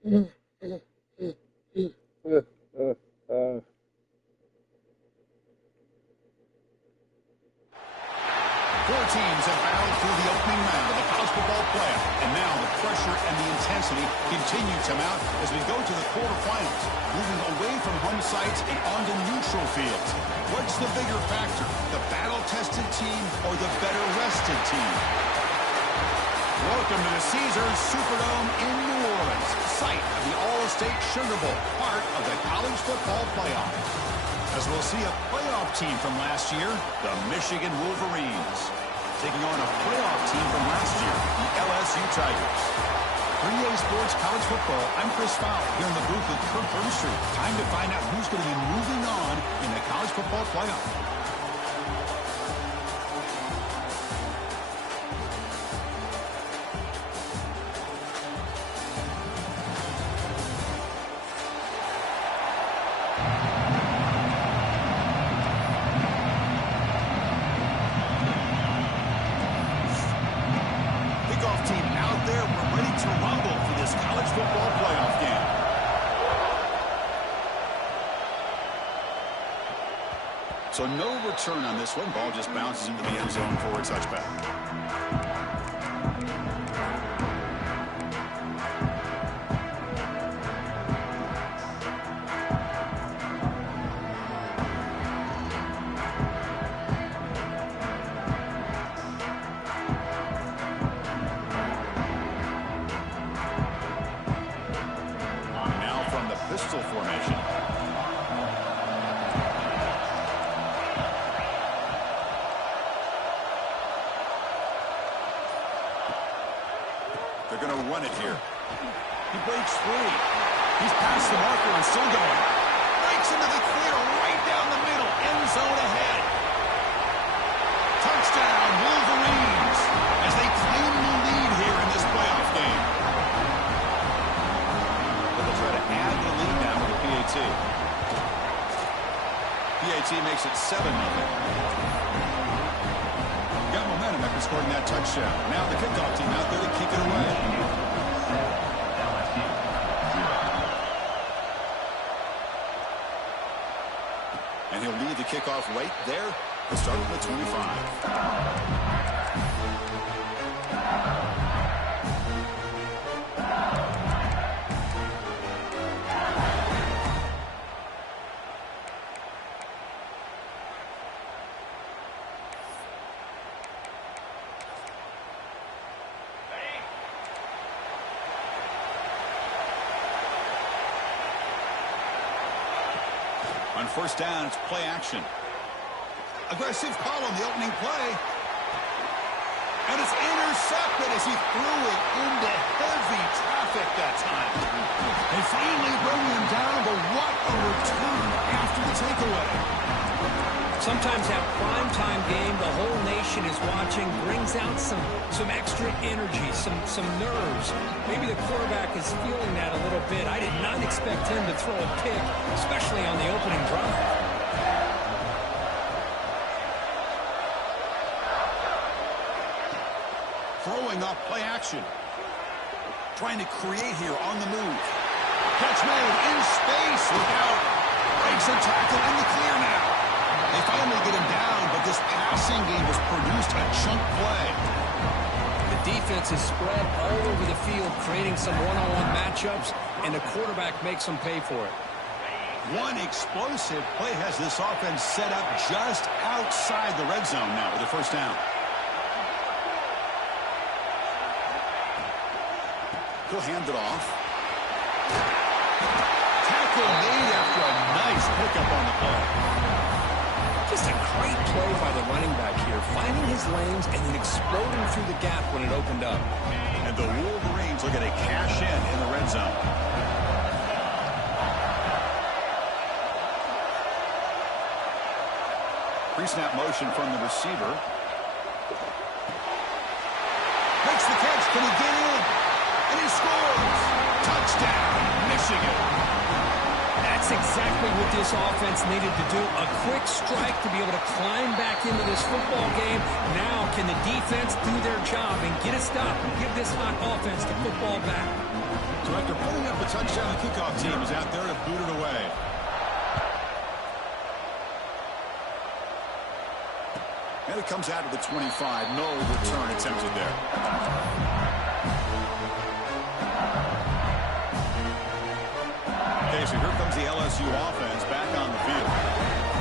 Four teams have battled through the opening round of the college football playoff, and now the pressure and the intensity continue to mount as we go to the quarterfinals, moving away from home sites and onto neutral fields. What's the bigger factor, the battle-tested team or the better-rested team? Welcome to the Caesars Superdome in New Orleans, site of the All-State Sugar Bowl, part of the college football playoff. As we'll see a playoff team from last year, the Michigan Wolverines, taking on a playoff team from last year, the LSU Tigers. 3A Sports College Football, I'm Chris Fowler, here in the booth with Kirk Burnstreet. Time to find out who's going to be moving on in the college football playoff. So no return on this one. Ball just bounces into the end zone for a touchback. Now from the pistol formation. They're going to run it here. He breaks free. He's past the marker and still going. Breaks into the clear right down the middle. End zone ahead. Touchdown, Wolverines, as they claim the lead here in this playoff game. But they'll try to add the lead now with the PAT. PAT makes it 7-0. Got momentum after scoring that touchdown. Now the kickoff team out there to kick it away. And he'll lead the kickoff right there to start with the 25. On first down, it's play action. Aggressive call on the opening play. And it's intercepted as he threw it into heavy traffic that time. They finally bring him down, but what a return after the takeaway. Sometimes that primetime game, the whole nation is watching, brings out some extra energy, some nerves. Maybe the quarterback is feeling that a little bit. I did not expect him to throw a pick, especially on the opening drive. Throwing up play action. Trying to create here on the move. Catch made in space. Look out. Breaks a tackle in the clear now. They finally get him down, but this passing game has produced a chunk play. The defense is spread all over the field, creating some one-on-one matchups, and the quarterback makes them pay for it. One explosive play has this offense set up just outside the red zone now with the first down. He'll hand it off. Tackle made after a nice pickup on the play. Just a great play by the running back here, finding his lanes and then exploding through the gap when it opened up. And the Wolverines looking to cash in the red zone. Pre-snap motion from the receiver. Makes the catch. Can he get in? And he scores. Touchdown, Michigan. That's exactly what this offense needed to do. A quick strike to be able to climb back into this football game. Now can the defense do their job and get a stop and give this hot offense the football back? So after putting up a touchdown, the kickoff team is out there to boot it away. And it comes out to the 25. No return attempted there. Okay, so here comes the LSU offense back on the field.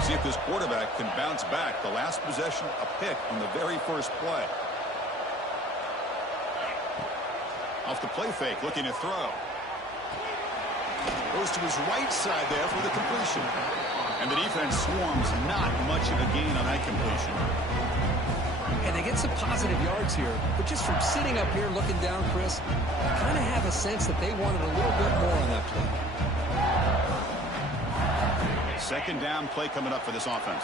See if this quarterback can bounce back. The last possession, a pick on the very first play. Off the play fake, looking to throw. Goes to his right side there for the completion. And the defense swarms, not much of a gain on that completion. And they get some positive yards here, but just from sitting up here looking down, Chris, I kind of have a sense that they wanted a little bit more on that play. Second down play coming up for this offense.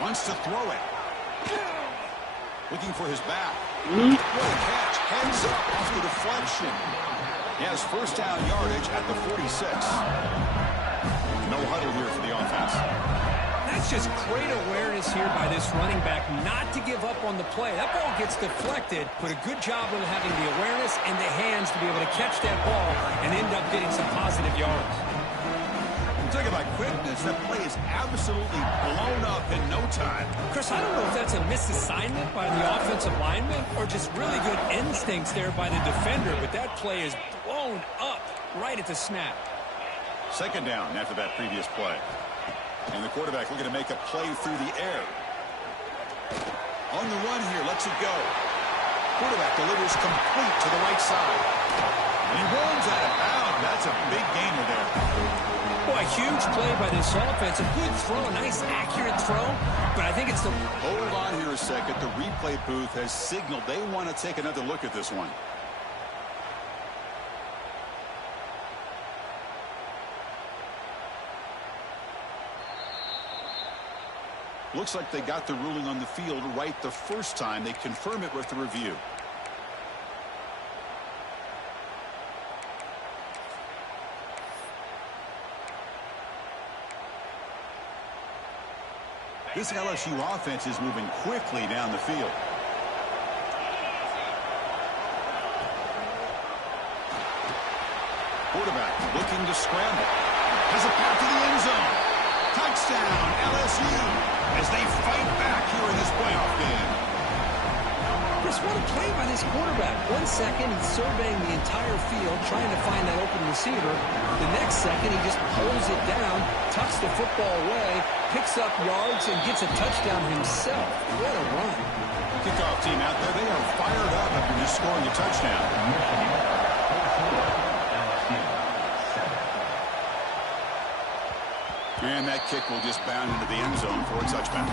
Wants to throw it. Looking for his back. What a catch. Heads up off the deflection. He has first down yardage at the 46. No huddle here for the offense. That's just great awareness here by this running back not to give up on the play. That ball gets deflected, but a good job of having the awareness and the hands to be able to catch that ball and end up getting some positive yards. Talk about quickness. That play is absolutely blown up in no time. Chris, I don't know if that's a misassignment by the offensive lineman or just really good instincts there by the defender, but that play is blown up right at the snap. Second down after that previous play. And the quarterback looking to make a play through the air. On the run here, lets it go. Quarterback delivers complete to the right side. And he runs out of bounds. That's a big gainer there. Boy, huge play by this offense. A good throw, a nice accurate throw. But I think it's the... Hold on here a second. The replay booth has signaled they want to take another look at this one. Looks like they got the ruling on the field right the first time. They confirm it with the review. This LSU offense is moving quickly down the field. Quarterback looking to scramble. Has a pass to the end zone. Touchdown, LSU, as they fight back here in this playoff game. Chris, what a play by this quarterback. 1 second, he's surveying the entire field, trying to find that open receiver. The next second, he just pulls it down, tucks the football away, picks up yards, and gets a touchdown himself. What a run. Kickoff team out there, they are fired up after just scoring a touchdown. And that kick will just bound into the end zone for a touchback.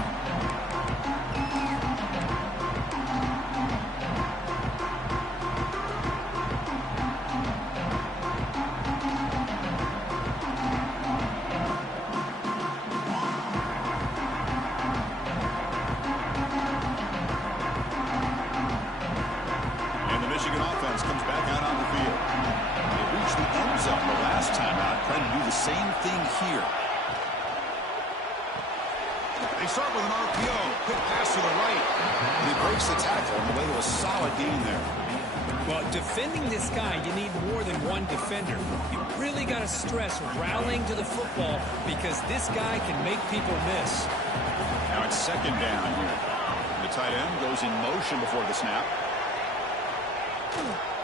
And the Michigan offense comes back out on the field. They reached the end zone the last time out, trying to do the same thing here. They start with an RPO. Quick pass to the right. And he breaks the tackle on the way to a solid gain there. Well, defending this guy, you need more than one defender. You really got to stress rallying to the football because this guy can make people miss. Now it's second down here. The tight end goes in motion before the snap.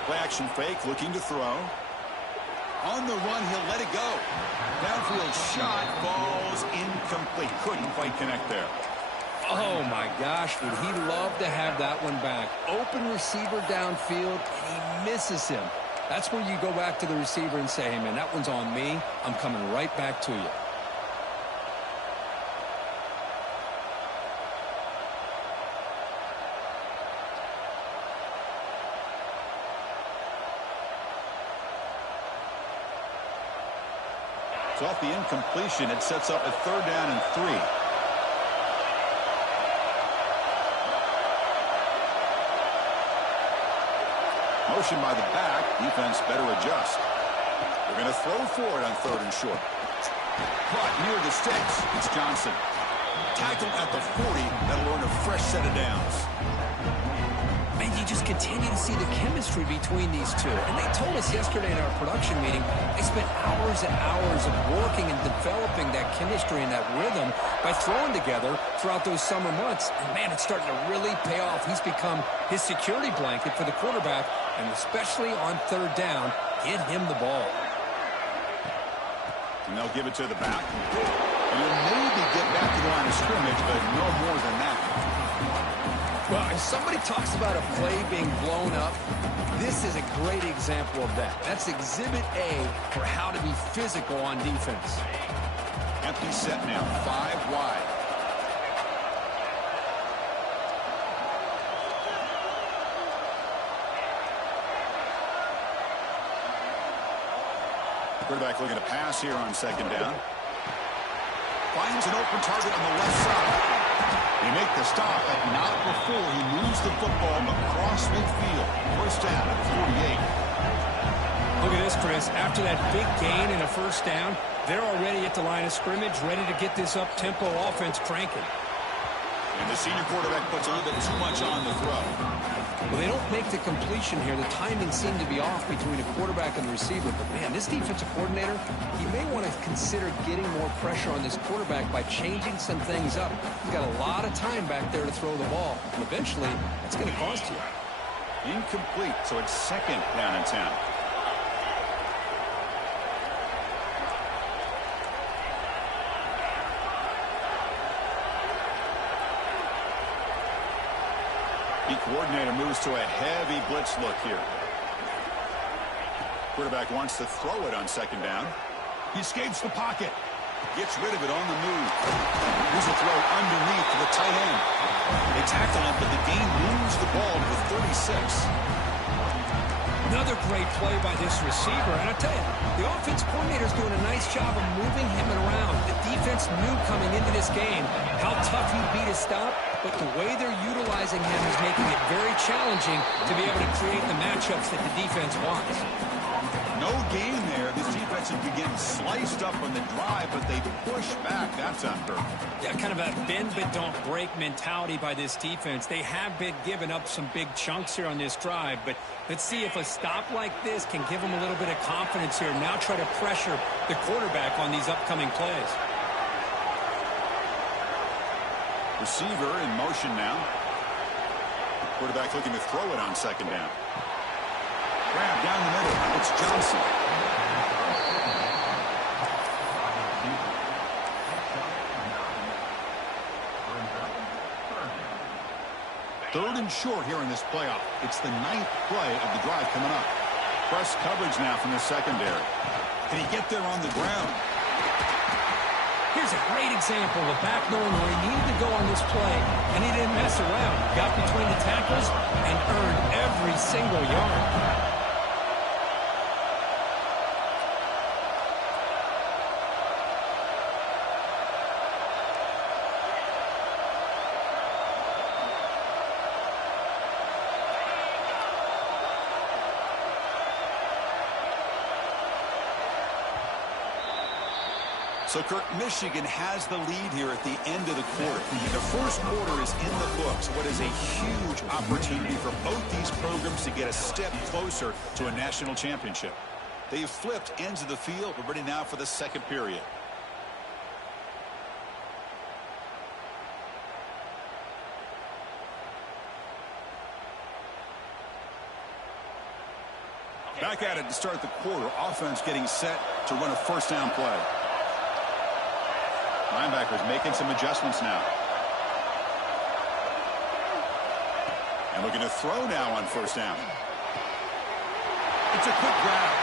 Play action fake, looking to throw. On the run, he'll let it go. Downfield shot falls incomplete. Couldn't quite connect there. Oh, my gosh, would he love to have that one back. Open receiver downfield, and he misses him. That's where you go back to the receiver and say, hey, man, that one's on me. I'm coming right back to you. So off the incompletion, it sets up a third down and 3. Motion by the back. Defense better adjust. They're going to throw for it on 3rd and short. Caught near the sticks. It's Johnson. tackle at the 40. That'll earn a fresh set of downs. And you just continue to see the chemistry between these two. And they told us yesterday in our production meeting, they spent hours and hours of working and developing that chemistry and that rhythm by throwing together throughout those summer months. And, man, it's starting to really pay off. He's become his security blanket for the quarterback, and especially on third down, get him the ball. And they'll give it to the back. And he'll maybe get back to the line of scrimmage, but no more than that. Well, if somebody talks about a play being blown up, this is a great example of that. That's Exhibit A for how to be physical on defense. Empty set now, 5 wide. Quarterback looking to pass here on second down. Finds an open target on the left side. They make the stop, but not before he moves the football across midfield. First down at 48. Look at this, Chris. After that big gain and a first down, they're already at the line of scrimmage, ready to get this up-tempo offense cranking. And the senior quarterback puts a little bit too much on the throw. Well, they don't make the completion here. The timing seemed to be off between the quarterback and the receiver. But, man, this defensive coordinator, he may want to consider getting more pressure on this quarterback by changing some things up. He's got a lot of time back there to throw the ball. And eventually, it's going to cost you. Incomplete, so it's second down and 10. The coordinator moves to a heavy blitz look here. Quarterback wants to throw it on second down. He escapes the pocket. Gets rid of it on the move. Here's a throw underneath to the tight end. They tackle him, but the gain moves the ball to the 36. Another great play by this receiver. And I tell you, the offense coordinator is doing a nice job of moving him around. The defense knew coming into this game how tough he'd be to stop, but the way they're utilizing him is making it very challenging to be able to create the matchups that the defense wants. No gain there. This defense has been getting sliced up on the drive, but they push back. That's unheard. Yeah, kind of a bend but don't break mentality by this defense. They have been giving up some big chunks here on this drive, but let's see if a stop like this can give them a little bit of confidence here. Now try to pressure the quarterback on these upcoming plays. Receiver in motion now. Quarterback looking to throw it on second down. Grab down the middle. It's Johnson. Third and short here in this playoff. It's the 9th play of the drive coming up. Press coverage now from the secondary. Can he get there on the ground? Here's a great example of a back knowing where he needed to go on this play, and he didn't mess around. Got between the tackles and earned every single yard. So, Kirk, Michigan has the lead here at the end of the quarter. The first quarter is in the books. What is a huge opportunity for both these programs to get a step closer to a national championship. They've flipped ends of the field. We're ready now for the second period. Back at it to start the quarter. Offense getting set to run a first down play. Linebackers making some adjustments now. And looking to throw now on first down. It's a quick grab.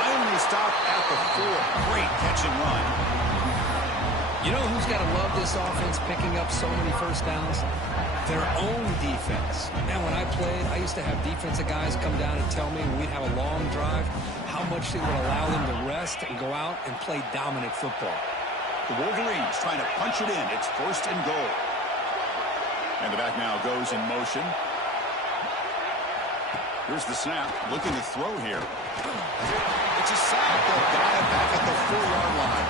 Finally stopped at the 4. Great catch and run. You know who's got to love this offense picking up so many first downs? Their own defense. Man, when I played, I used to have defensive guys come down and tell me when we'd have a long drive how much they would allow them to rest and go out and play dominant football. The Wolverines trying to punch it in. It's first and goal. And the back now goes in motion. Here's the snap. Looking to throw here. It's a sack. They've got it back at the 4-yard line.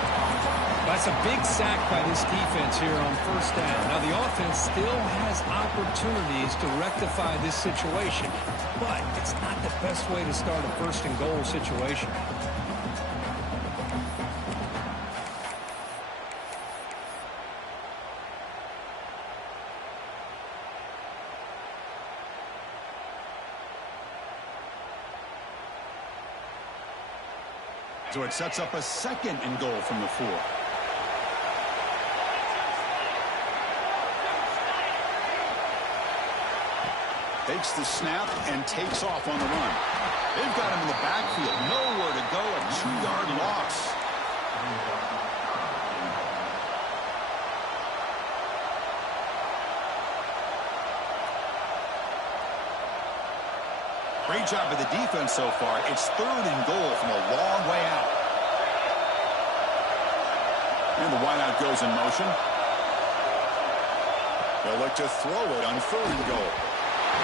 That's a big sack by this defense here on first down. Now, the offense still has opportunities to rectify this situation, but it's not the best way to start a first and goal situation. So it sets up a second and goal from the 4. Takes the snap and takes off on the run. They've got him in the backfield. Nowhere to go. A 2-yard loss. Great job of the defense so far. It's third and goal from a long way out. And the wideout goes in motion. They'll look to throw it on third and goal.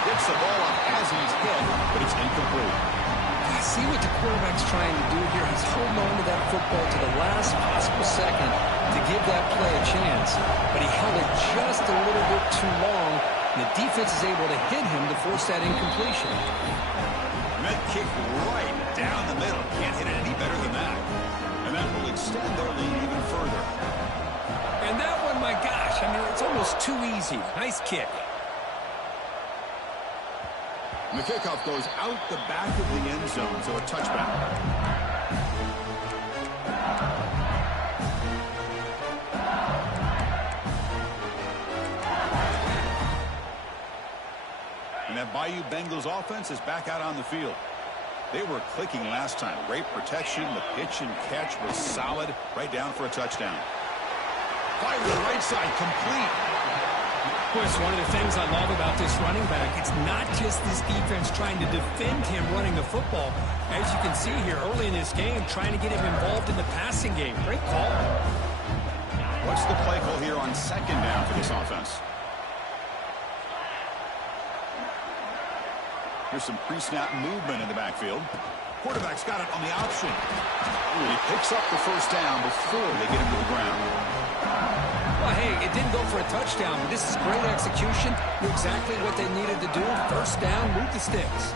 Gets the ball up as he's hit, but it's incomplete. I see what the quarterback's trying to do here. He's holding on to that football to the last possible second to give that play a chance, but he held it just a little bit too long, and the defense is able to hit him to force that incompletion. That kick right down the middle. Can't hit it any better than that. And that will extend their lead even further. And that one, my gosh, I mean, it's almost too easy. Nice kick. And the kickoff goes out the back of the end zone, so a touchback. And that Bayou Bengals offense is back out on the field. They were clicking last time. Great protection. The pitch and catch was solid. Right down for a touchdown. Fire to the right side. Complete. Boy, it's one of the things I love about this running back. It's not just this defense trying to defend him running the football. As you can see here early in this game, trying to get him involved in the passing game. Great call. What's the play call here on second down for this offense? Here's some pre-snap movement in the backfield. Quarterback's got it on the option. Ooh, he picks up the first down before they get him to the ground. Well, hey, it didn't go for a touchdown, but this is great execution. Knew exactly what they needed to do. First down, move the sticks.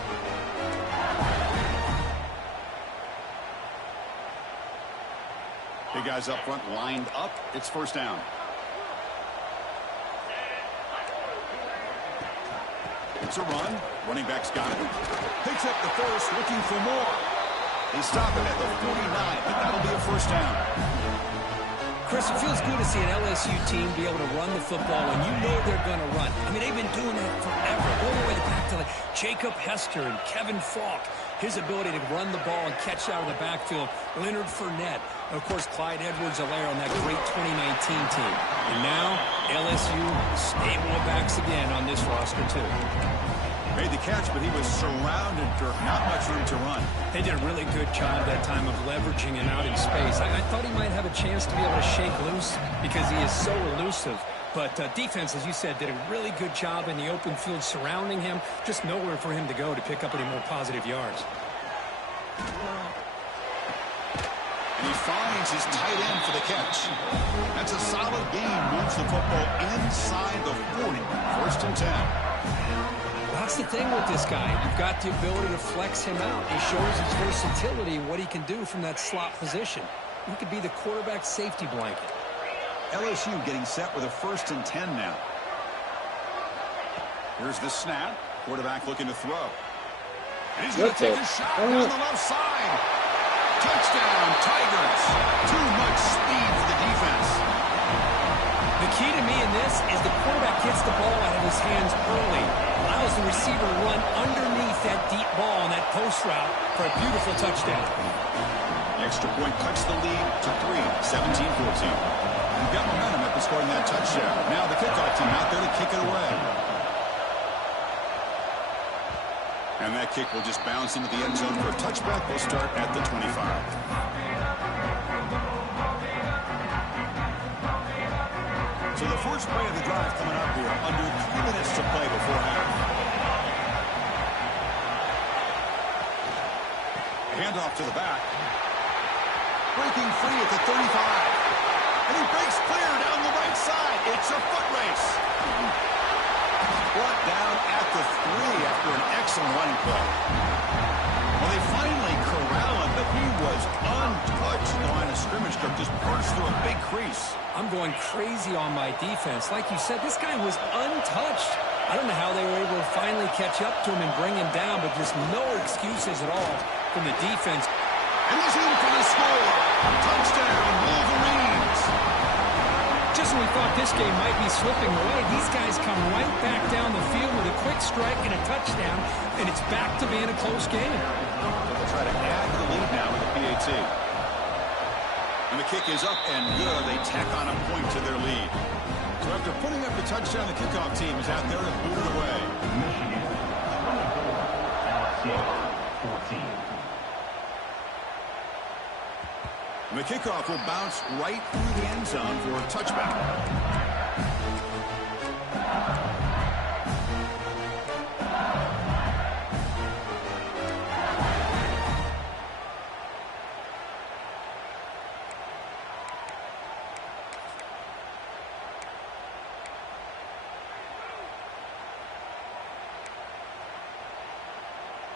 Big guys up front lined up. It's first down. It's a run. Running back's got it. Picks up the first, looking for more. They stop it at the 49, but that'll be a first down. Chris, it feels good to see an LSU team be able to run the football when you know they're going to run. I mean, they've been doing that forever. All the way back to like Jacob Hester and Kevin Falk. His ability to run the ball and catch out of the backfield. Leonard Fournette. And, of course, Clyde Edwards-Helaire on that great 2019 team. And now, LSU stable of backs again on this roster, too. Made the catch, but he was surrounded, Dirk. Not much room to run. They did a really good job that time of leveraging him out in space. I thought he might have a chance to be able to shake loose because he is so elusive. But defense, as you said, did a really good job in the open field surrounding him. Just nowhere for him to go to pick up any more positive yards. And he finds his tight end for the catch. That's a solid gain. Moves the football inside the 40. First and 10. That's the thing with this guy. You've got the ability to flex him out. He shows his versatility and what he can do from that slot position. He could be the quarterback safety blanket. LSU getting set with a first and 10 now. Here's the snap. Quarterback looking to throw. And he's going to take a shot down the left side. Touchdown, Tigers. Too much speed for the defense. The key to me in this is the quarterback gets the ball out of his hands early. Allows the receiver to run underneath that deep ball on that post route for a beautiful touchdown. Extra point cuts the lead to 3, 17-14. You've got momentum after scoring that touchdown. Now the kickoff team out there to kick it away. And that kick will just bounce into the end zone for a touchback. We'll start at the 25. So the first play of the drive coming up here. Under 3 minutes to play before half. Handoff to the back. Breaking free at the 35. And he breaks clear down the right side. It's a foot race. Brought down at the 3 after an excellent running play. Well, they finally corral him, but he was untouched. The line of scrimmage could just burst through a big crease. I'm going crazy on my defense. Like you said, this guy was untouched. I don't know how they were able to finally catch up to him and bring him down, but just no excuses at all from the defense. And he's in for the score. Touchdown, Wolverines. Just when we thought this game might be slipping away, these guys come right back down the field with a quick strike and a touchdown, and it's back to being a close game. They'll try to add to the lead now with the PAT. And the kick is up and good. They tack on a point to their lead. So after putting up the touchdown, the kickoff team is out there to boot it away. Michigan, 24, LSU, 14. And the kickoff will bounce right through the end zone for a touchback.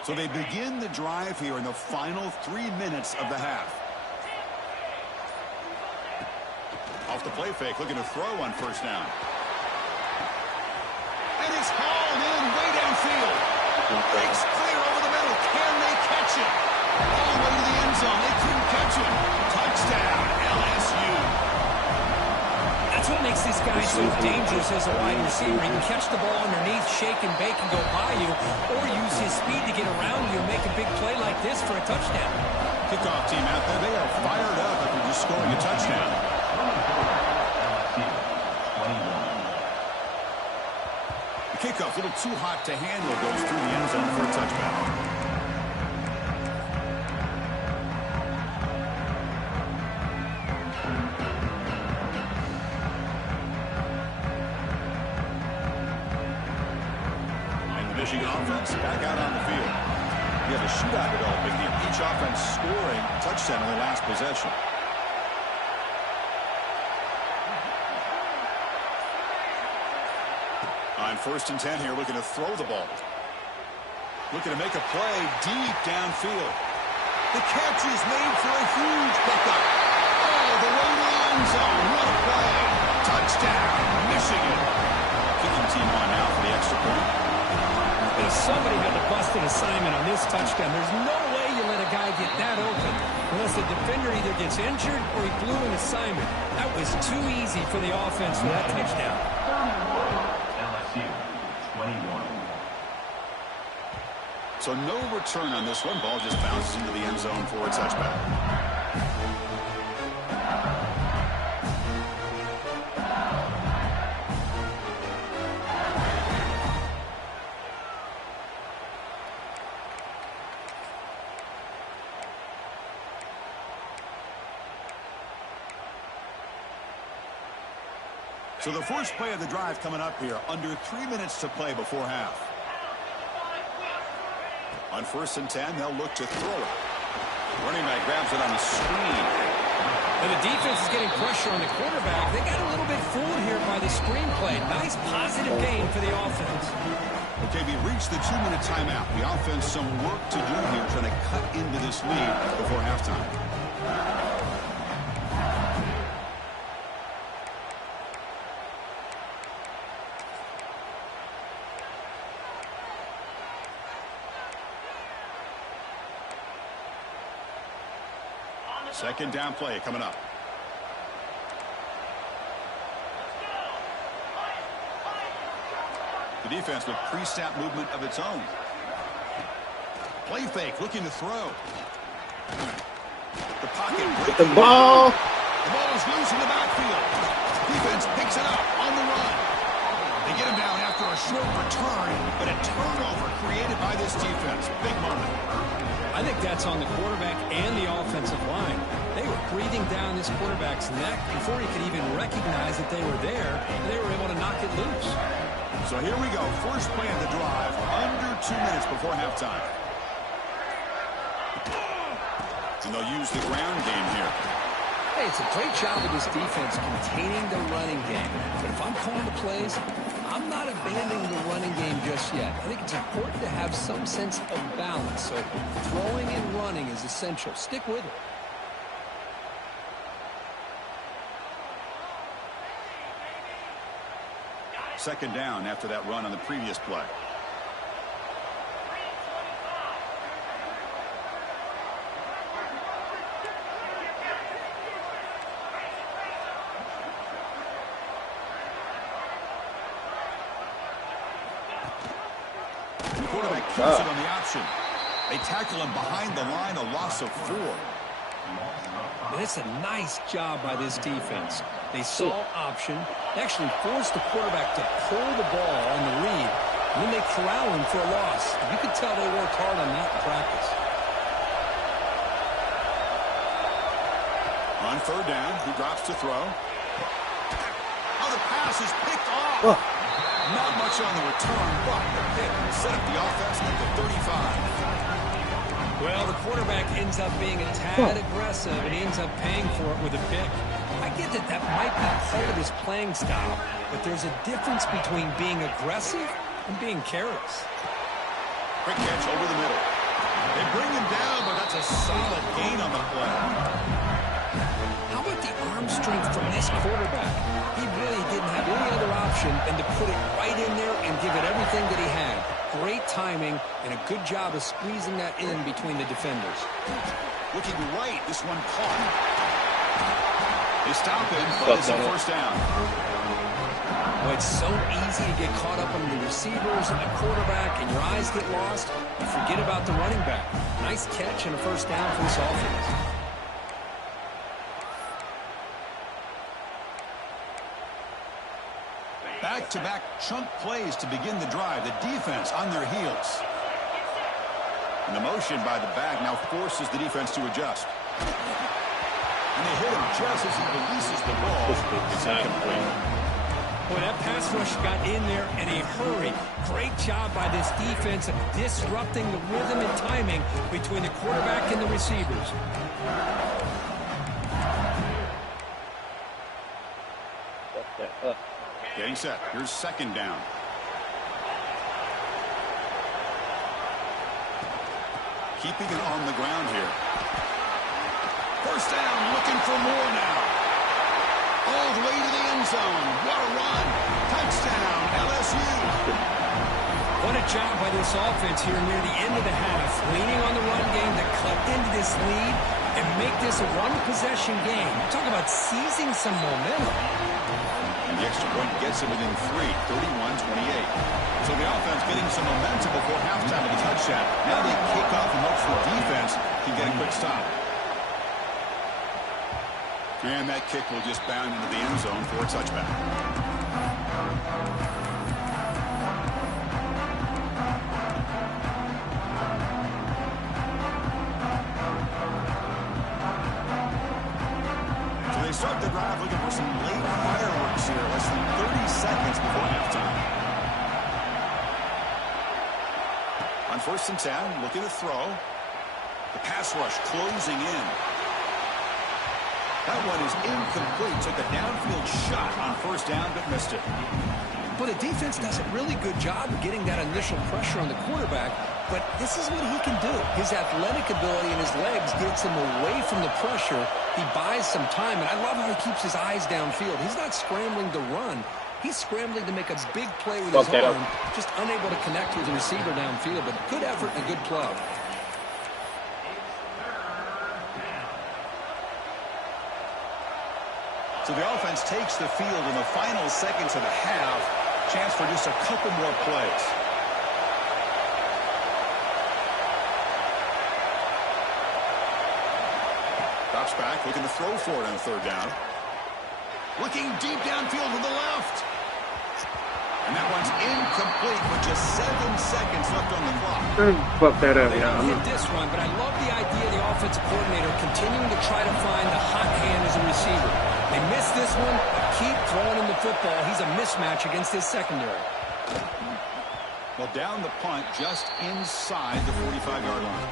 So they begin the drive here in the final 3 minutes of the half. Off the play fake, looking to throw on first down. And it's hauled in way downfield. Breaks clear over the middle. Can they catch it? All the way to the end zone. They couldn't catch it. Touchdown, LSU. That's what makes this guy so dangerous as a wide receiver. He can catch the ball underneath, shake and bake and go by you, or use his speed to get around you and make a big play like this for a touchdown. Kickoff team out there, they are fired up after just scoring a touchdown. The kickoff, a little too hot to handle, goes through the end zone for a touchback. And the Michigan offense back out on the field. We have a shootout developing here. Each offense scoring a touchdown in their last possession. On 1st and 10 here, looking to throw the ball. Looking to make a play deep downfield. The catch is made for a huge pickup. Oh, the way to the end zone. What a play. Touchdown, Michigan. Kicking team on now for the extra point. If somebody had to bust an assignment on this touchdown, there's no way you let a guy get that open unless the defender either gets injured or he blew an assignment. That was too easy for the offense for that touchdown. 21. So no return on this one. Ball just bounces into the end zone for a touchback. So the first play of the drive coming up here, under 3 minutes to play before half. On 1st and 10, they'll look to throw it. Running back grabs it on the screen. And the defense is getting pressure on the quarterback. They got a little bit fooled here by the screen play. Nice positive gain for the offense. Okay, we reached the 2-minute timeout. The offense some work to do here, trying to cut into this lead before halftime. Second down play coming up. The defense with pre-snap movement of its own. Play fake, looking to throw. The pocket breaking. The ball. The ball is loose in the backfield. Defense picks it up on the run. They get him down after a short return, but a turnover created by this defense. Big moment. I think that's on the quarterback and the offensive line. They were breathing down this quarterback's neck before he could even recognize that they were there, and they were able to knock it loose. So here we go. First play of the drive, under 2 minutes before halftime. And they'll use the ground game here. Hey, it's a great job of this defense containing the running game. But if I'm calling the plays, I'm not abandoning the running game just yet. I think it's important to have some sense of balance. So throwing and running is essential. Stick with it. Second down after that run on the previous play. The quarterback keeps it on the option. They tackle him behind the line, a loss of 4. And it's a nice job by this defense. They saw option, actually forced the quarterback to pull the ball on the read, and then they corral him for a loss. You could tell they worked hard on that in practice. On third down, he drops to throw. Oh, the pass is picked off. Not much on the return, but the pick will set up the offense at the 35. Well, the quarterback ends up being a tad aggressive, and he ends up paying for it with a pick. I get that that might be part of his playing style, but there's a difference between being aggressive and being careless. Quick catch over the middle. They bring him down, but that's a solid gain on the play. How about the arm strength from this quarterback? He really didn't have any other option than to put it right in there and give it everything that he had. Great timing and a good job of squeezing that in between the defenders. Looking right, this one caught. They stop him, but it's a first down. Well, it's so easy to get caught up on the receivers and the quarterback, and your eyes get lost. You forget about the running back. Nice catch and a first down for this offense. Back-to-back chunk plays to begin the drive. The defense on their heels. And the motion by the back now forces the defense to adjust. And they hit him just as he releases the ball. It's incomplete. Boy, that pass rush got in there in a hurry. Great job by this defense of disrupting the rhythm and timing between the quarterback and the receivers. Getting set. Here's second down. Keeping it on the ground here. First down, looking for more now. All the way to the end zone. What a run. Touchdown, LSU. What a job by this offense here near the end of the half. Leaning on the run game to cut into this lead and make this a one-possession game. Talk about seizing some momentum. And the extra point gets him within 3, 31-28. So the offense getting some momentum before halftime with a touchdown. Now they kick off and hope the defense can get a quick stop. And that kick will just bound into the end zone for a touchback. So they start the drive looking for some late fireworks here. Less than 30 seconds before halftime. On first and 10, looking to throw. The pass rush closing in. That one is incomplete. Took a downfield shot on first down, but missed it. But the defense does a really good job of getting that initial pressure on the quarterback. But this is what he can do. His athletic ability and his legs gets him away from the pressure. He buys some time, and I love how he keeps his eyes downfield. He's not scrambling to run. He's scrambling to make a big play with his arm, just unable to connect with the receiver downfield. But good effort and a good play. So the offense takes the field in the final seconds of the half. Chance for just a couple more plays. Drops back, looking to throw for it on third down. Looking deep downfield to the left. And that one's incomplete with just 7 seconds left on the clock. They don't hit this one, but I love the idea of the offensive coordinator continuing to try to find the hot hand as a receiver. They miss this one, but keep throwing him the football. He's a mismatch against his secondary. Well, down the punt just inside the 45-yard line.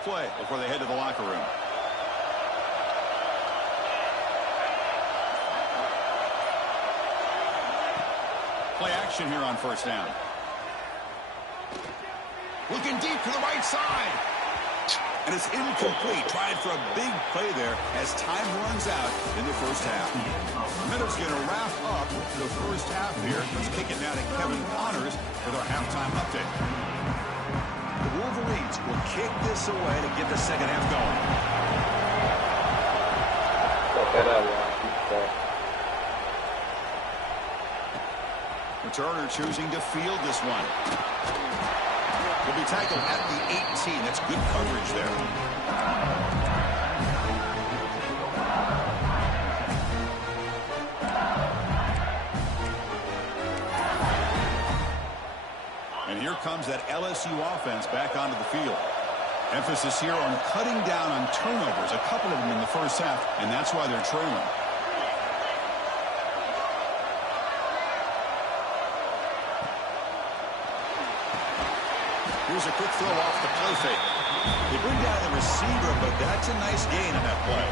quick play before they head to the locker room. Play action here on first down. Looking deep to the right side. And it's incomplete. Tried for a big play there as time runs out in the first half. Minutes going to wrap up the first half here. Let's kick it now to Kevin Connors with our halftime update. The Wolverines will kick this away to get the second half going. Returner choosing to field this one. Will be tackled at the 18. That's good coverage there. And here comes that LSU offense back onto the field. Emphasis here on cutting down on turnovers, a couple of them in the first half, and that's why they're trailing. Here's a quick throw off the play fake. They bring down the receiver, but that's a nice gain on that play.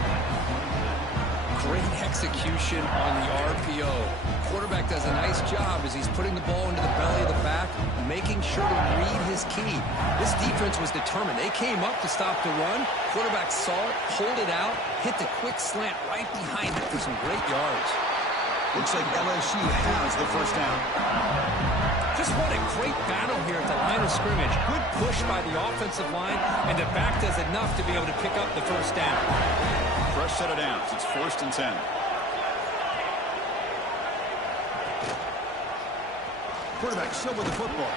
Great execution on the RPO. Quarterback does a nice job as he's putting the ball into the belly of the back, making sure to read his key. This defense was determined. They came up to stop the run. Quarterback saw it, pulled it out, hit the quick slant right behind it for some great yards. Looks like LSU has the first down. Just what a great battle here at the line of scrimmage. Good push by the offensive line, and the back does enough to be able to pick up the first down. Fresh set of downs. It's 1st and 10. Quarterback still with the football.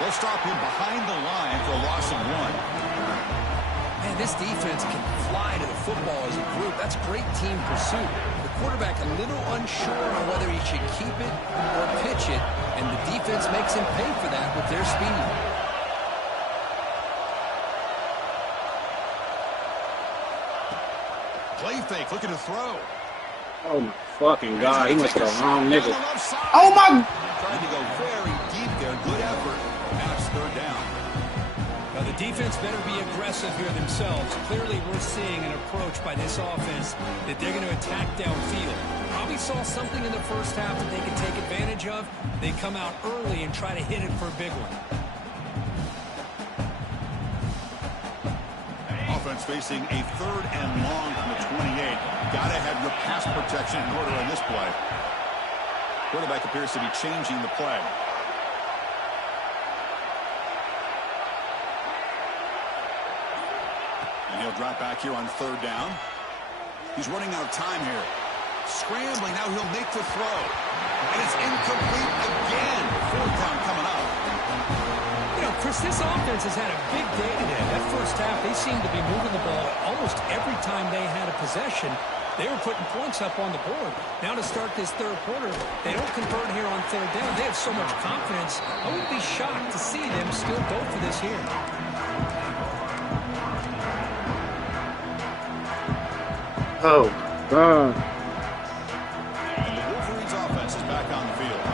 They'll stop him behind the line for a loss of 1. Man, this defense can fly to the football as a group. That's great team pursuit. The quarterback a little unsure on whether he should keep it or pitch it, and the defense makes him pay for that with their speed. Play fake, looking to throw. Oh my fucking God, he went to the wrong nigga. Oh my! Trying to go very deep there. Good effort. Now it's 3rd down. Now the defense better be aggressive here themselves. Clearly we're seeing an approach by this offense that they're going to attack downfield. Probably saw something in the first half that they can take advantage of. They come out early and try to hit it for a big one. Offense facing a 3rd and long from the 28. Got to have your pass protection in order on this play. Quarterback appears to be changing the play. And he'll drop back here on 3rd down. He's running out of time here. Scrambling, now he'll make the throw. And it's incomplete again. 4th down coming up. You know, Chris, this offense has had a big day today. That first half, they seemed to be moving the ball almost every time they had a possession. They were putting points up on the board. Now to start this 3rd quarter, they don't convert here on 3rd down. They have so much confidence. I wouldn't be shocked to see them still go for this here. Oh, God. And the Wolverines offense is back on the field.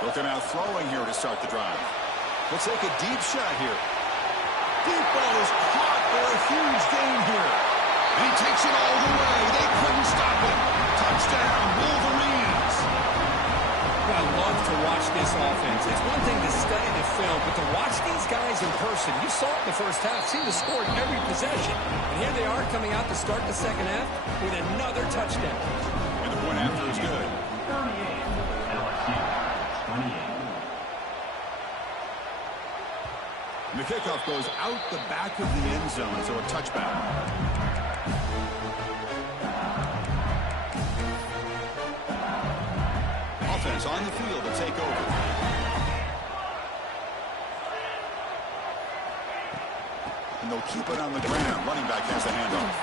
Looking out throwing here to start the drive. Let's take a deep shot here. Deep ball is caught for a huge gain here. And he takes it all the way. They couldn't stop him. Touchdown, Wolverines. I love to watch this offense. It's one thing to study the film, but to watch these guys in person, you saw it in the first half, seemed to score every possession. And here they are coming out to start the second half with another touchdown. And the point after is good. 38, LSU, 28. And the kickoff goes out the back of the end zone, so a touchback. Offense on the field to take over. And they'll keep it on the ground. Running back has the handoff.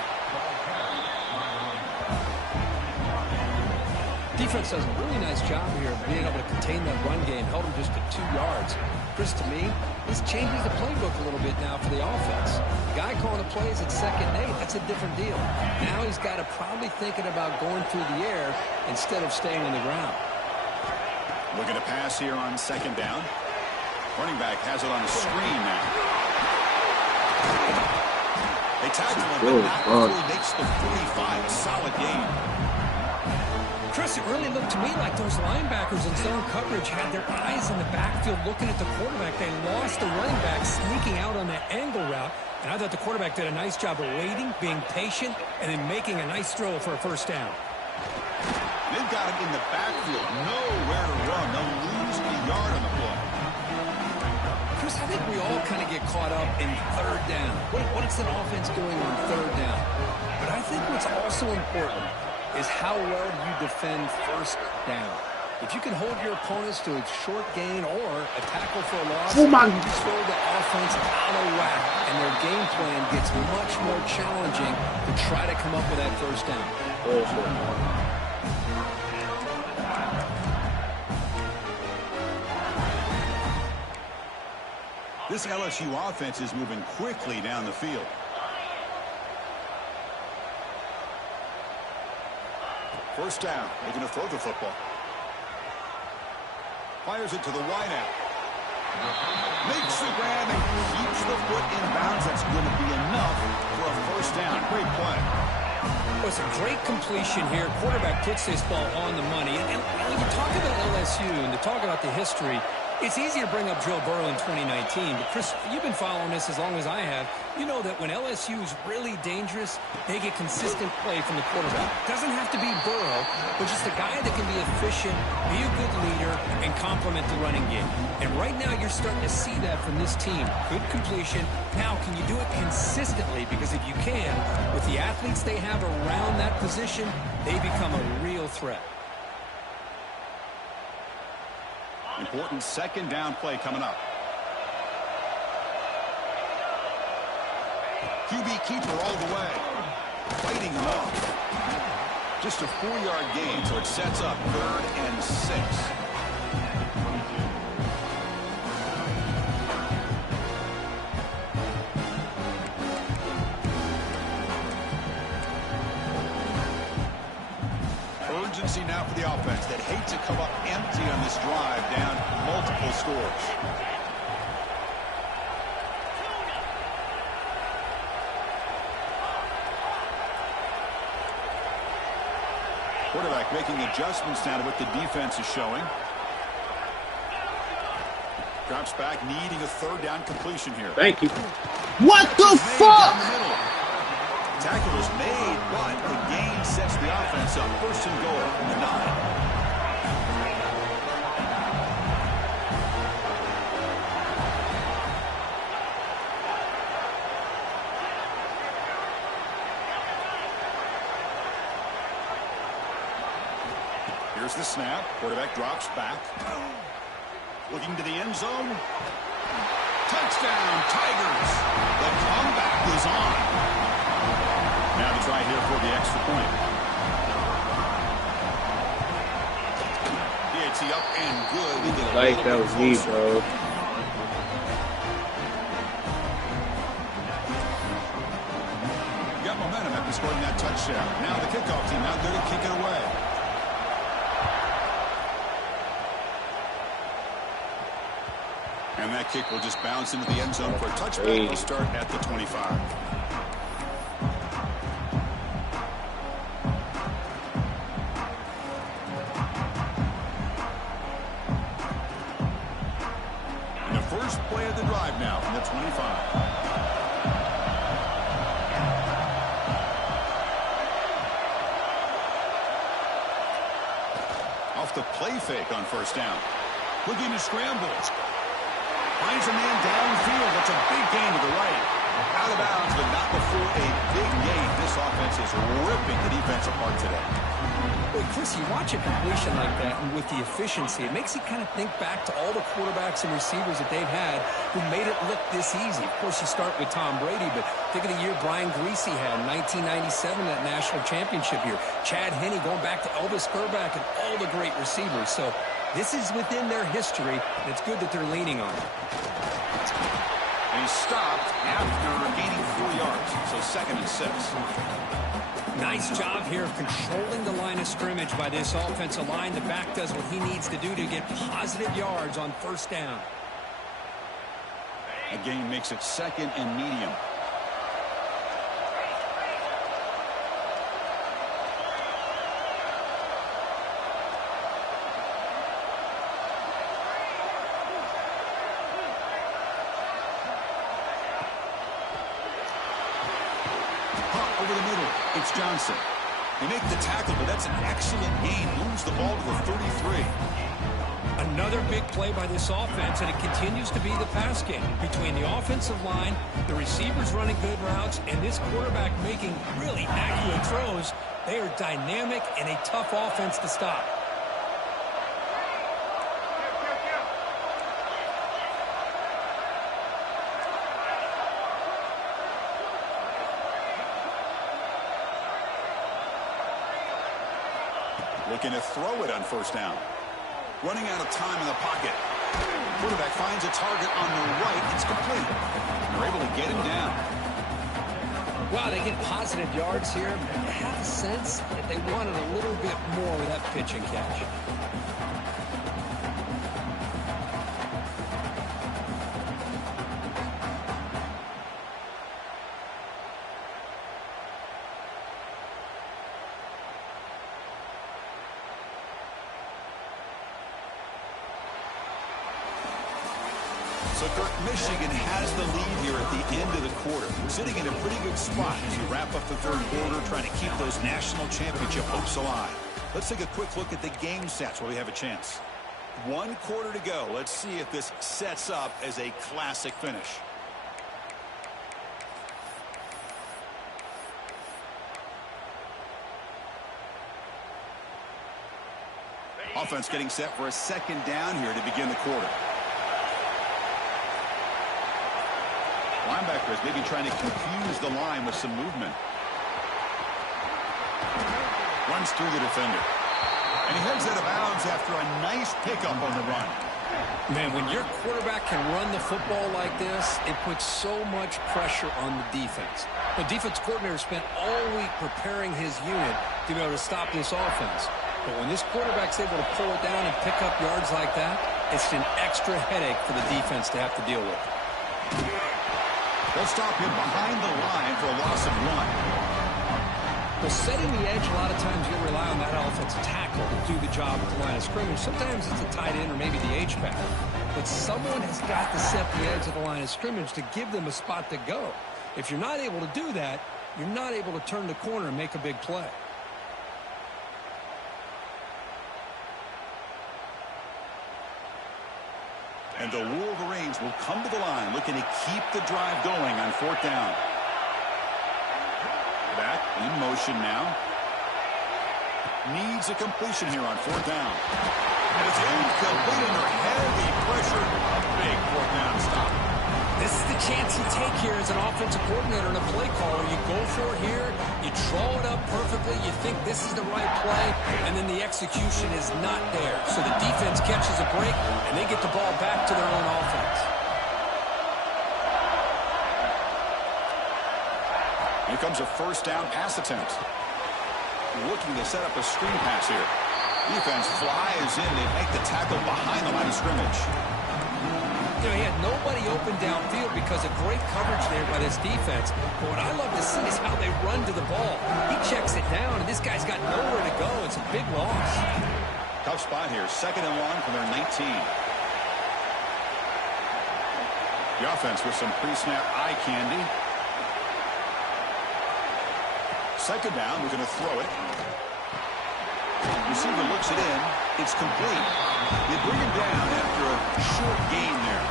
Defense does a really nice job here of being able to contain that run game, held him just to 2 yards. Chris, to me, this changes the playbook a little bit now for the offense. The guy calling the plays at 2nd and 8, that's a different deal. Now he's got to probably thinking about going through the air instead of staying on the ground. Looking to pass here on 2nd down. Running back has it on the screen now. They tackle him, but not before he makes the 45. A solid game. Chris, it really looked to me like those linebackers in zone coverage had their eyes in the backfield looking at the quarterback. They lost the running back sneaking out on that angle route, and I thought the quarterback did a nice job of waiting, being patient, and then making a nice throw for a 1st down. They've got him in the backfield. Nowhere to run. They'll lose a yard on the play. Chris, I think we all kind of get caught up in 3rd down. What is an offense doing on 3rd down? But I think what's also important is how well you defend 1st down. If you can hold your opponents to a short gain or a tackle for a loss, you throw the offense out of whack, and their game plan gets much more challenging to try to come up with that 1st down. This LSU offense is moving quickly down the field. First down. They're going to throw the football. Fires it to the wideout. Makes the grab and keeps the foot in bounds. That's going to be enough for a 1st down. Great play. Well, it's a great completion here. Quarterback puts this ball on the money. And when you talk about LSU and to talk about the history, it's easy to bring up Joe Burrow in 2019. But, Chris, you've been following this as long as I have. You know that when LSU is really dangerous, they get consistent play from the quarterback. Doesn't have to be Burrow, but just a guy that can be efficient, be a good leader, and complement the running game. And right now you're starting to see that from this team. Good completion. Now, can you do it consistently? Because if you can, with the athletes they have around that position, they become a real threat. Important 2nd down play coming up. QB keeper all the way. Fighting him off. Just a 4-yard gain, so it sets up 3rd and 6. Urgency now for the offense that hates to come up empty on this drive, down multiple scores. Quarterback making adjustments now to what the defense is showing. Drops back, needing a 3rd down completion here. Thank you. What the fuck? Tackle was made, but the gain sets the offense up. 1st and goal from the 9. Here's the snap. Quarterback drops back. Looking to the end zone. Touchdown, Tigers. The comeback is on. Now to try here for the extra point. DHC up and good. Like that was me, bro. Got momentum after scoring that touchdown. Now the kickoff team out there to kick it away. And that kick will just bounce into the end zone for a touchback. It'll start at the 25. First play of the drive now from the 25. Off the play fake on 1st down. Looking to scramble. Finds a man downfield. That's a big gain to the right. Out of bounds, but not before a big gain. This offense is ripping the defense apart today. Well, Chris, you watch a completion like that, and with the efficiency, it makes you kind of think back to all the quarterbacks and receivers that they've had who made it look this easy. Of course, you start with Tom Brady, but think of the year Brian Greasy had in 1997, that national championship year. Chad Henne going back to Elvis Grbac and all the great receivers. So this is within their history, and it's good that they're leaning on it. And he's stopped after gaining 4 yards, so 2nd and 6. Nice job here of controlling the line of scrimmage by this offensive line. The back does what he needs to do to get positive yards on 1st down. A gain makes it 2nd and medium. Over the middle, it's Johnson. They make the tackle, but that's an excellent gain. Moves the ball to the 33. Another big play by this offense, and it continues to be the pass game. Between the offensive line, the receivers running good routes, and this quarterback making really accurate throws, they are dynamic and a tough offense to stop. Looking to throw it on 1st down. Running out of time in the pocket. Quarterback finds a target on the right. It's complete. They're able to get him down. Wow, they get positive yards here. I have a sense that they wanted a little bit more with that pitch and catch. So, Kirk, Michigan has the lead here at the end of the quarter. We're sitting in a pretty good spot as we wrap up the 3rd quarter, trying to keep those national championship hopes alive. Let's take a quick look at the game stats while we have a chance. 1 quarter to go. Let's see if this sets up as a classic finish. Offense getting set for a 2nd down here to begin the quarter. Linebackers maybe trying to confuse the line with some movement. Runs through the defender. And he heads out of bounds after a nice pickup on the run. Man, when your quarterback can run the football like this, it puts so much pressure on the defense. The defense coordinator spent all week preparing his unit to be able to stop this offense. But when this quarterback's able to pull it down and pick up yards like that, it's an extra headache for the defense to have to deal with. They'll stop him behind the line for a loss of 1. Well, setting the edge, a lot of times you'll rely on that offensive tackle to do the job at the line of scrimmage. Sometimes it's a tight end or maybe the H-back. But someone has got to set the edge of the line of scrimmage to give them a spot to go. If you're not able to do that, you're not able to turn the corner and make a big play. And the Wolverines will come to the line looking to keep the drive going on 4th down. Back in motion now. Needs a completion here on 4th down. And it's incomplete under heavy pressure. A big 4th down stop. This is the chance you take here as an offensive coordinator and a play caller. You go for it here, you draw it up perfectly, you think this is the right play, and then the execution is not there. So the defense catches a break, and they get the ball back to their own offense. Here comes a 1st down pass attempt. Looking to set up a screen pass here. Defense flies in. They make the tackle behind the line of scrimmage. You know, he had nobody open downfield because of great coverage there by this defense. But what I love to see is how they run to the ball. He checks it down, and this guy's got nowhere to go. It's a big loss. Tough spot here. 2nd and 1 from their 19. The offense with some pre-snap eye candy. 2nd down, we're going to throw it. Receiver looks it in. It's complete. They bring him down after a short gain there.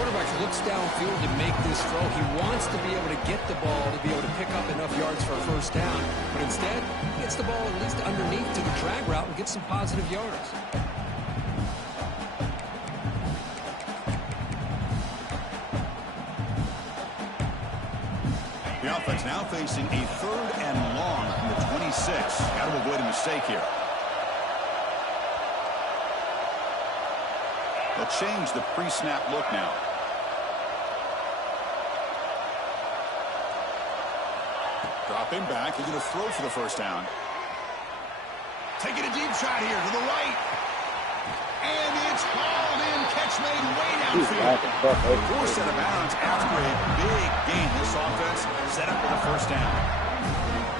quarterback looks downfield to make this throw. He wants to be able to get the ball to be able to pick up enough yards for a first down. But instead, he gets the ball at least underneath to the drag route and gets some positive yards. The offense now facing a 3rd and long from the 26. Got to avoid a mistake here. They'll change the pre-snap look now. Dropping back, looking to throw for the first down. Taking a deep shot here to the right. And it's hauled in. Catch made way downfield. Forced out of bounds after a big gain. This offense set up with a first down.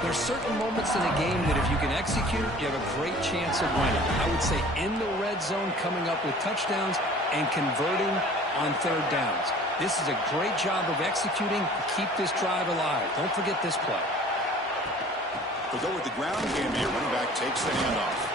There's certain moments in a game that if you can execute, you have a great chance of winning. I would say in the red zone, coming up with touchdowns and converting on 3rd downs. This is a great job of executing to keep this drive alive. Don't forget this play. They'll go with the ground game here. Running back takes the handoff.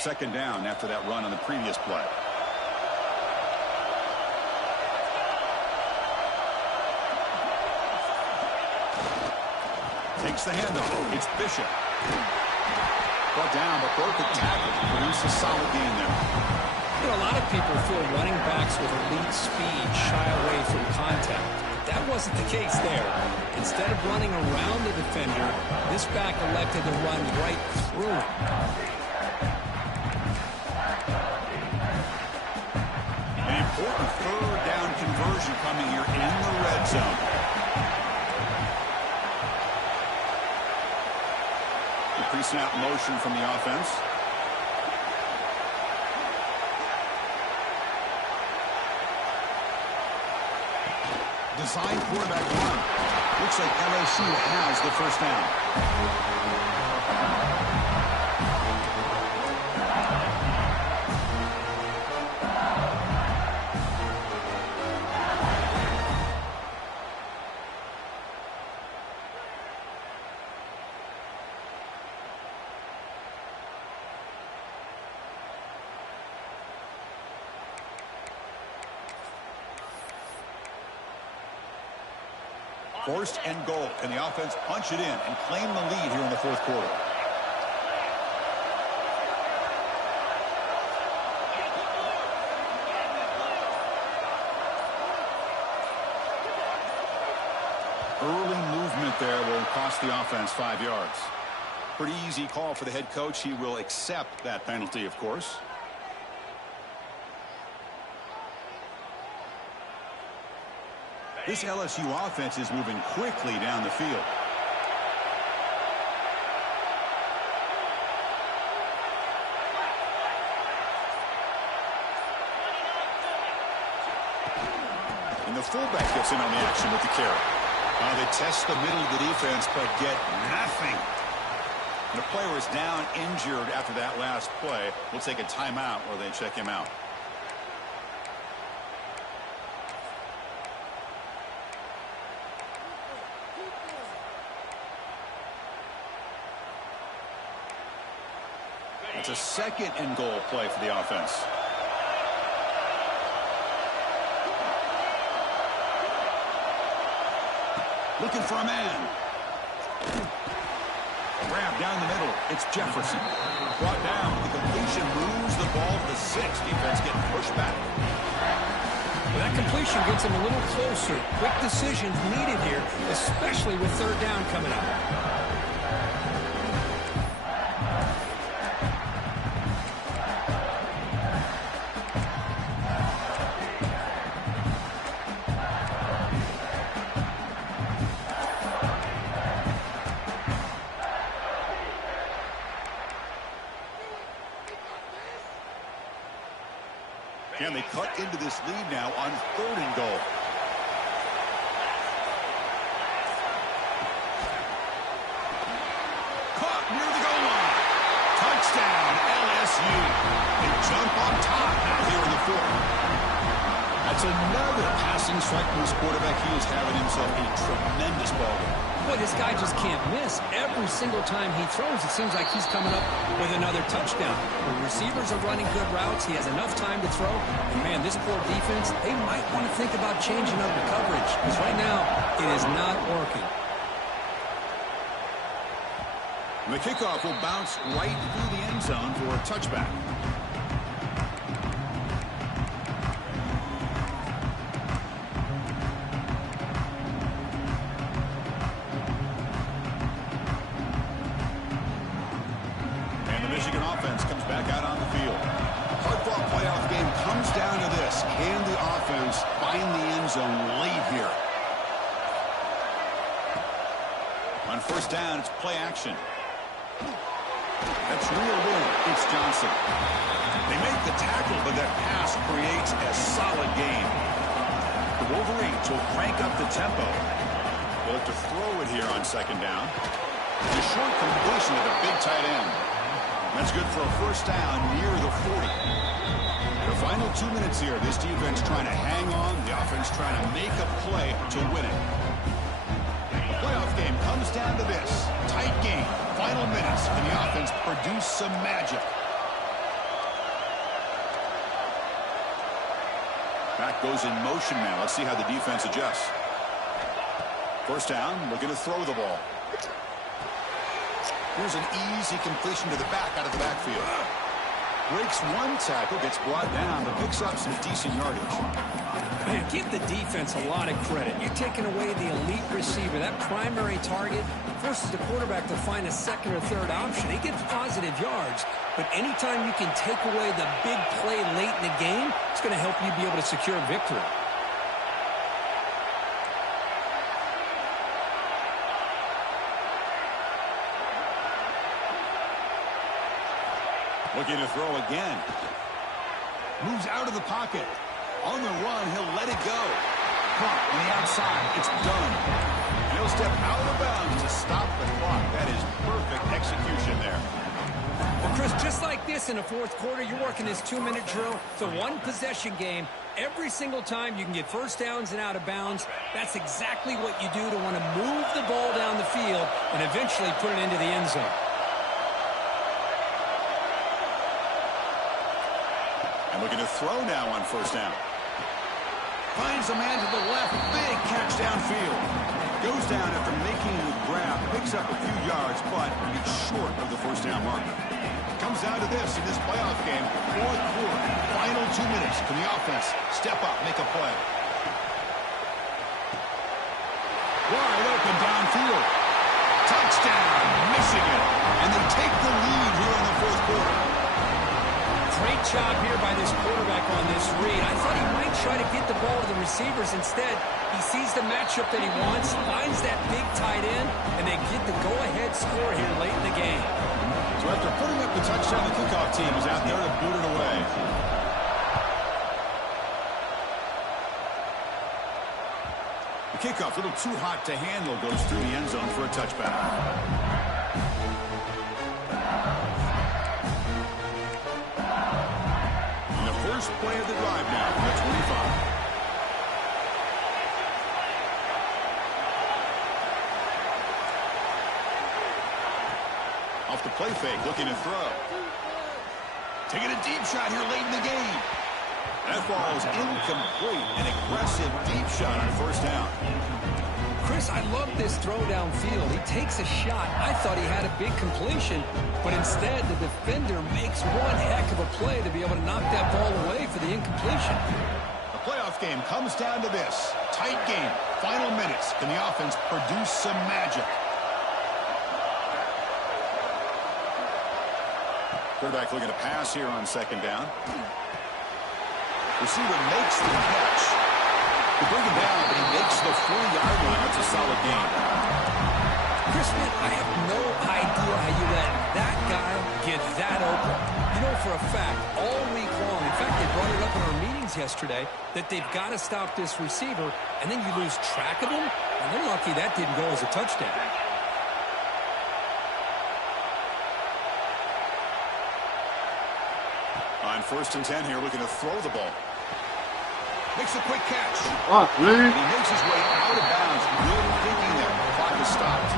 Second down after that run on the previous play. Takes the handoff. It's Bishop. Brought down, but broke the tackle to produce a solid gain there. You know, a lot of people feel running backs with elite speed shy away from contact. That wasn't the case there. Instead of running around the defender, this back elected to run right through him. Important 3rd down conversion coming here in the red zone. The pre-snap motion from the offense. Design quarterback run. Looks like LSU has the first down. First and goal. Can the offense punch it in and claim the lead here in the 4th quarter? Early movement there will cost the offense 5 yards. Pretty easy call for the head coach. He will accept that penalty, of course. This LSU offense is moving quickly down the field. And the fullback gets in on the action with the carry. They test the middle of the defense, but get nothing. And the player is down injured after that last play. We'll take a timeout while they check him out. It's a 2nd and goal play for the offense. Looking for a man. Grab down the middle. It's Jefferson. Brought down. The completion moves the ball to the 6. Defense getting pushed back. Well, that completion gets him a little closer. Quick decisions needed here, especially with 3rd down coming up. Can they cut into this lead now on 3rd and goal? LSU. They jump on top now here in the fourth. That's another passing strike from this quarterback. He is having himself a tremendous ball game. Boy, this guy just can't miss. Every single time he throws, it seems like he's coming up with another touchdown. The receivers are running good routes. He has enough time to throw. And, man, this poor defense, they might want to think about changing up the coverage. Because right now, it is not working. The kickoff will bounce right through the end zone for a touchback. And the Michigan offense comes back out on the field. Hard-fought playoff game comes down to this. Can the offense find the end zone late here? On first down, it's play action. That's reeled in. It's Johnson. They make the tackle, but that pass creates a solid gain. The Wolverines will crank up the tempo. They'll look to throw it here on second down. The short completion to the big tight end. That's good for a first down near the 40. The final 2 minutes here. This defense trying to hang on. The offense trying to make a play to win it. The playoff game comes down to this. Tight game. Final minutes. Can the offense produce some magic? Back goes in motion now. Let's see how the defense adjusts. First down, looking to throw the ball. Here's an easy completion to the back out of the backfield. Breaks one tackle, gets brought down, but picks up some decent yardage. Man, give the defense a lot of credit. You're taking away the elite receiver, that primary target, forces the quarterback to find a second or third option. He gets positive yards, but anytime you can take away the big play late in the game, it's going to help you be able to secure victory. Looking to throw again. Moves out of the pocket. On the run, he'll let it go. Clock on the outside. It's done. And he'll step out of bounds to stop the clock. That is perfect execution there. Well, Chris, just like this in the fourth quarter, you're working this 2-minute drill. It's a one-possession game. Every single time you can get first downs and out of bounds, that's exactly what you do to want to move the ball down the field and eventually put it into the end zone. Looking to throw now on first down. Finds a man to the left. Big catch downfield. Goes down after making the grab. Picks up a few yards, but it's short of the first down marker. Comes down to this in this playoff game. Fourth quarter. Final 2 minutes. Can the offense step up, make a play? Wide open downfield. Touchdown, Michigan. And they take the lead here in the fourth quarter. Great job here by this quarterback on this read. I thought he might try to get the ball to the receivers. Instead, he sees the matchup that he wants, finds that big tight end, and they get the go-ahead score here late in the game. So after putting up the touchdown, the kickoff team is out there to boot it away. The kickoff, a little too hot to handle, goes through the end zone for a touchback. First play of the drive now from the 25. Off the play fake, looking to throw. Taking a deep shot here late in the game. That ball is incomplete. An aggressive deep shot on first down. Chris, I love this throw downfield. He takes a shot. I thought he had a big completion, but instead the defender makes one heck of a play to be able to knock that ball away for the incompletion. The playoff game comes down to this. Tight game. Final minutes. Can the offense produce some magic? Quarterback looking to pass here on second down. Receiver makes the catch. They bring him down, but he makes the 4-yard line. That's a solid game. Chris, man, I have no idea how you let that guy get that open. You know for a fact, all week long, in fact, they brought it up in our meetings yesterday, that they've got to stop this receiver, and then you lose track of him, and they're lucky that didn't go as a touchdown. On 1st and 10 here, looking to throw the ball. Makes a quick catch. Oh, man. And he makes his way out of bounds. Good thinking there. Clock is stopped.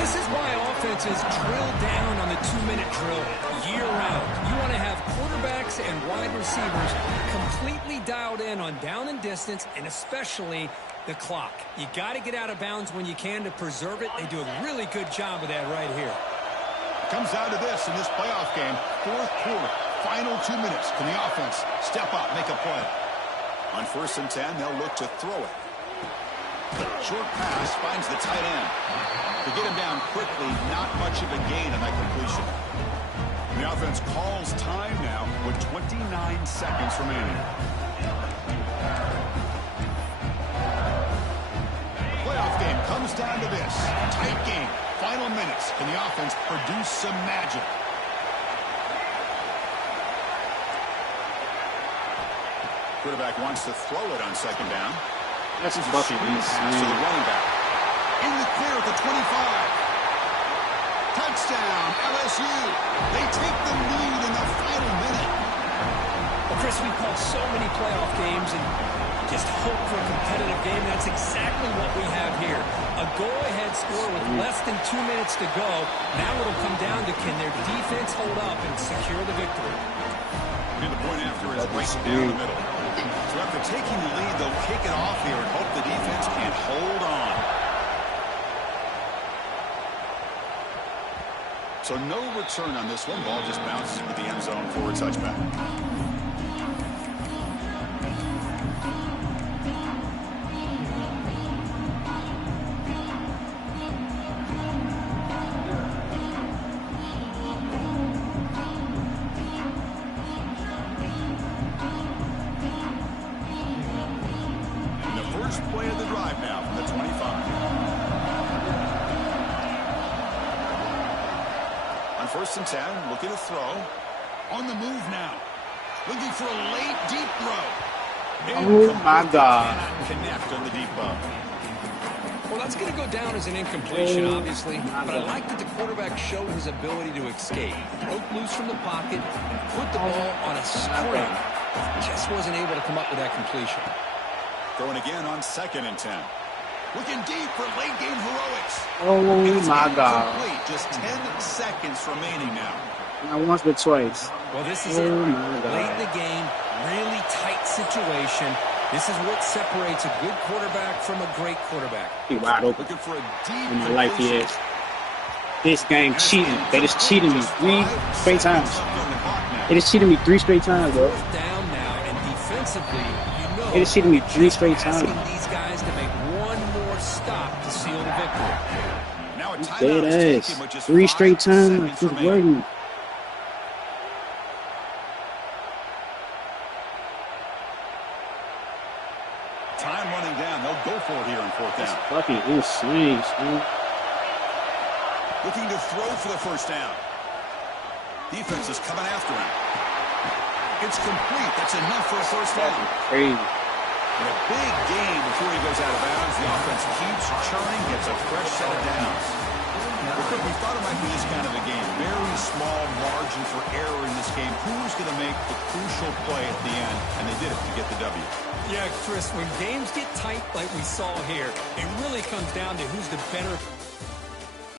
This is why offenses drill down on the 2-minute drill year-round. You want to have quarterbacks and wide receivers completely dialed in on down and distance, and especially the clock. You got to get out of bounds when you can to preserve it. They do a really good job of that right here. It comes down to this in this playoff game. 4th quarter, final 2 minutes. Can the offense step up, make a play? On 1st and 10, they'll look to throw it. Short pass finds the tight end. To get him down quickly, not much of a gain on that completion. The offense calls time now with 29 seconds remaining. The playoff game comes down to this. Tight game. Final minutes. Can the offense produce some magic? Quarterback wants to throw it on 2nd down. That's a fucking pass to the running back. In the clear at the 25. Touchdown, LSU. They take the lead in the final minute. Well, Chris, we've called so many playoff games and just hope for a competitive game. That's exactly what we have here. A go-ahead score with less than 2 minutes to go. Now it'll come down to can their defense hold up and secure the victory. And the point after is right down the middle. So after taking the lead, they'll kick it off here and hope the defense can hold on. So no return on this one. Ball just bounces into the end zone for a touchback. Play of the drive now from the 25. On 1st and 10, looking to throw. On the move now. Looking for a late, deep throw. Oh, my God. Connect on the deep ball. Well, that's going to go down as an incompletion, obviously. But I like that the quarterback showed his ability to escape. Broke loose from the pocket, put the ball on a string. Just wasn't able to come up with that completion. Throwing again on 2nd and 10. Looking deep for late game heroics. Oh, my God. Complete. Just 10 seconds remaining now. Not once, but twice. Well, this is it. Late in the game, really tight situation. This is what separates a good quarterback from a great quarterback. He wide open. Looking for a deep in my life, he is. This game cheating. They just cheated me 3 straight times. They just cheated me 3 straight times, bro. Down now, and defensively, they just cheated me 3 straight times. These guys to make one more stop to seal the victory. Now a dead ass. 3 straight times. Just working. Time running down. They'll go for it here on 4th down. That's fucking insane, man. Looking to throw for the 1st down. Defense is coming after him. It's complete. That's enough for a 1st down. Crazy. In a big game before he goes out of bounds, the offense keeps churning, gets a fresh set of downs. We thought it might be this kind of a game. Very small margin for error in this game. Who's going to make the crucial play at the end? And they did it to get the W. Yeah, Chris, when games get tight like we saw here, it really comes down to who's the better